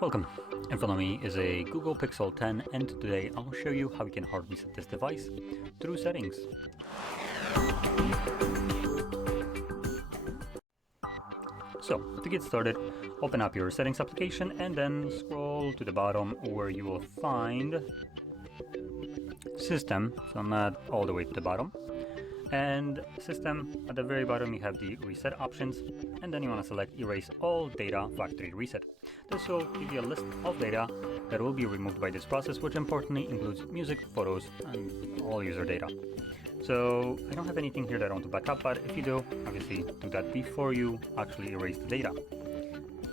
Welcome. In front of me is a Google Pixel 10 and today I'll show you how you can hard reset this device through settings. So, to get started, open up your settings application and then scroll to the bottom where you will find System, so not all the way to the bottom. And System, at the very bottom you have the reset options, and then you want to select Erase All Data Factory Reset. This will give you a list of data that will be removed by this process, which importantly includes music, photos, and all user data. So I don't have anything here that I want to back up, but if you do, obviously do that before you actually erase the data.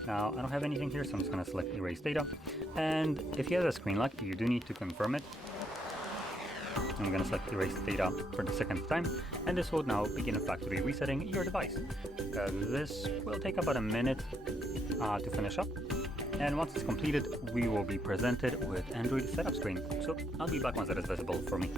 Now I don't have anything here, so I'm just going to select Erase Data, and if you have a screen lock, you do need to confirm it. I'm going to select Erase Data for the second time, and this will now begin factory resetting your device. This will take about a minute to finish up, and once it's completed, we will be presented with Android setup screen. So I'll be back once that is visible for me.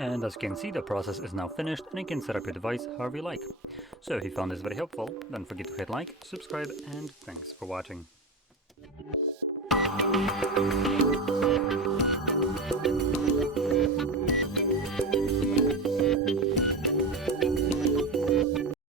And as you can see, the process is now finished and you can set up your device however you like. So if you found this very helpful, don't forget to hit like, subscribe, and thanks for watching.